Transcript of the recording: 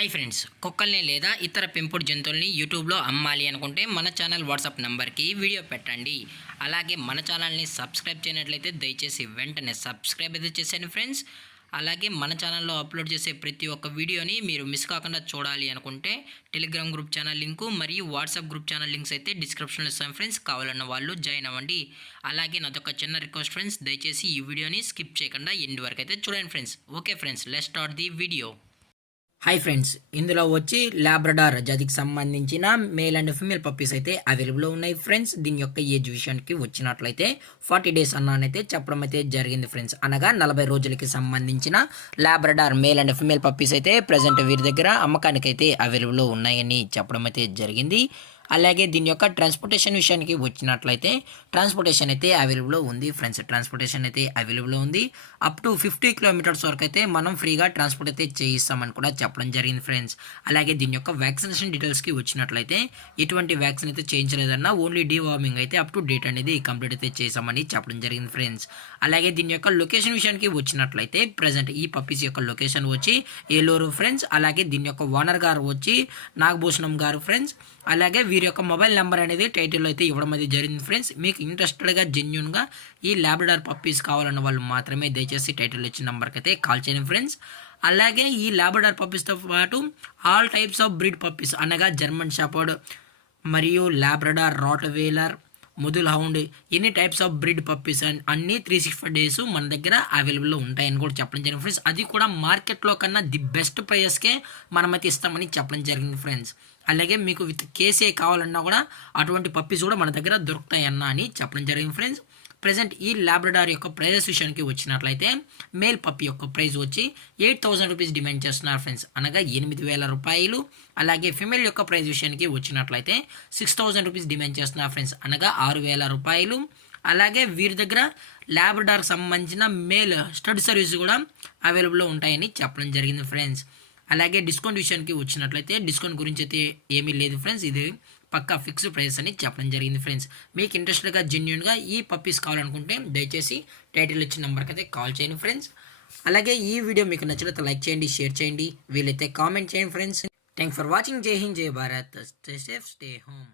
Hi friends, కుక్కల్ని లేదా ఇతర పెంపుడు జంతువుల్ని యూట్యూబ్లో అమ్మాలి అనుకుంటే మన ఛానల్ వాట్సాప్ నెంబర్కి వీడియో పెట్టండి. అలాగే మన ఛానల్ని సబ్స్క్రైబ్ చేయనట్లయితే దయచేసి వెంటనే సబ్స్క్రైబ్ అయితే చేసేయండి ఫ్రెండ్స్. అలాగే మన ఛానల్లో అప్లోడ్ చేసే ప్రతి ఒక్క వీడియోని మీరు మిస్ కాకుండా చూడాలి అనుకుంటే టెలిగ్రామ్ గ్రూప్ ఛానల్ లింకు మరియు వాట్సాప్ గ్రూప్ ఛానల్ లింక్స్ అయితే డిస్క్రిప్షన్లో ఇస్తాను ఫ్రెండ్స్. కావాలన్న వాళ్ళు జాయిన్ అవ్వండి. అలాగే నాదొక చిన్న రిక్వెస్ట్ ఫ్రెండ్స్, దయచేసి ఈ వీడియోని స్కిప్ చేయకుండా ఎండ్ వరకు అయితే చూడండి friends. Okay friends, let's start the video. Hi friends, ఇందులో వచ్చి లాబ్రడార్ జాతికి సంబంధించిన మేల్ అండ్ ఫిమేల్ పప్పీస్ అయితే అవైలబుల్లో ఉన్నాయి ఫ్రెండ్స్. దీని యొక్క ఏజ్ విషయానికి వచ్చినట్లయితే 40 డేస్ అన్నానైతే చెప్పడం అయితే జరిగింది ఫ్రెండ్స్. అనగా 40 రోజులకి సంబంధించిన Labrador male and female puppies అయితే ప్రజెంట్ వీరి దగ్గర అమ్మకానికి అయితే అవైలబుల్లో ఉన్నాయని చెప్పడం అయితే జరిగింది. అలాగే దీని యొక్క ట్రాన్స్పోర్టేషన్ విషయానికి వచ్చినట్లయితే ట్రాన్స్పోర్టేషన్ అయితే అవైలబుల్లో ఉంది ఫ్రెండ్స్. ట్రాన్స్పోర్టేషన్ అయితే అవైలబుల్లో ఉంది. అప్ టు 50 కిలోమీటర్స్ వరకు అయితే మనం ఫ్రీగా ట్రాన్స్పోర్ట్ అయితే చేయిస్తామని కూడా చెప్పడం జరిగింది ఫ్రెండ్స్. అలాగే దీని యొక్క వ్యాక్సినేషన్ డీటెయిల్స్కి వచ్చినట్లయితే ఎటువంటి వ్యాక్సిన్ అయితే చేయించలేదన్నా ఓన్లీ డీవార్మింగ్ అయితే అప్ టు డేట్ అనేది కంప్లీట్ అయితే చేసామని చెప్పడం జరిగింది ఫ్రెండ్స్. అలాగే దీని యొక్క లొకేషన్ విషయానికి వచ్చినట్లయితే ప్రజెంట్ ఈ పప్పీస్ యొక్క లొకేషన్ వచ్చి ఏలూరు ఫ్రెండ్స్. అలాగే దీని యొక్క ఓనర్ గారు వచ్చి నాగభూషణం గారు ఫ్రెండ్స్. అలాగే వీరి యొక్క మొబైల్ నెంబర్ అనేది టైటిల్లో అయితే ఇవ్వడం అయితే జరిగింది ఫ్రెండ్స్. మీకు ఇంట్రెస్టెడ్గా జెన్యూన్గా ఈ లాబ్రడార్ పప్పీస్ కావాలన్న వాళ్ళు మాత్రమే దయచేసి టైటిల్ ఇచ్చిన నెంబర్కి అయితే కాల్ చేయండి ఫ్రెండ్స్. అలాగే ఈ లాబ్రడార్ పప్పీస్తో పాటు all types of breed puppies అనగా జర్మన్ షెపర్డ్ మరియు లాబ్రడార్, రాట్వీలర్, ముదుల్ హౌండ్, ఎన్ని టైప్స్ ఆఫ్ బ్రీడ్ పప్పీస్ అన్నీ 365 డేస్ మన దగ్గర అవైలబుల్లో ఉంటాయని కూడా చెప్పడం జరిగింది ఫ్రెండ్స్. అది కూడా మార్కెట్లో కన్నా ది బెస్ట్ ప్రైస్కే మనమైతే ఇస్తామని చెప్పడం జరిగింది ఫ్రెండ్స్. అలాగే మీకు విత్ కేసీఐ కావాలన్నా కూడా అటువంటి పప్పీస్ కూడా మన దగ్గర దొరుకుతాయన్నా అని చెప్పడం జరిగింది ఫ్రెండ్స్. ప్రజెంట్ ఈ లాబ్రడార్ యొక్క ప్రైజెస్ విషయానికి వచ్చినట్లయితే మేల్ పప్పీ యొక్క ప్రైస్ వచ్చి 8,000 రూపీస్ డిమాండ్ చేస్తున్నారు ఫ్రెండ్స్, అనగా 8,000 రూపాయలు. అలాగే ఫిమేల్ యొక్క ప్రైస్ విషయానికి వచ్చినట్లయితే 6,000 రూపీస్ డిమాండ్ చేస్తున్నారు ఫ్రెండ్స్, అనగా 6,000 రూపాయలు. అలాగే వీరి దగ్గర లాబ్రడార్కి సంబంధించిన మేల్ స్టడ్ సర్వీస్ కూడా అవైలబుల్లో ఉంటాయని చెప్పడం జరిగింది ఫ్రెండ్స్. అలాగే డిస్కౌంట్ విషయానికి వచ్చినట్లయితే డిస్కౌంట్ గురించి అయితే ఏమీ లేదు ఫ్రెండ్స్, ఇది పక్కా ఫిక్స్డ్ ప్రైస్ అని చెప్పడం జరిగింది ఫ్రెండ్స్. మీకు ఇంట్రెస్ట్గా జెన్యూన్గా ఈ పప్పీస్ కావాలనుకుంటే దయచేసి టైటిల్ ఇచ్చిన నెంబర్కి అయితే కాల్ చేయండి ఫ్రెండ్స్. అలాగే ఈ వీడియో మీకు నచ్చినట్లయితే లైక్ చేయండి, షేర్ చేయండి, వీలైతే కామెంట్ చేయండి ఫ్రెండ్స్. Thank for watching. జై హింద్, జై Bharat, stay safe, stay home.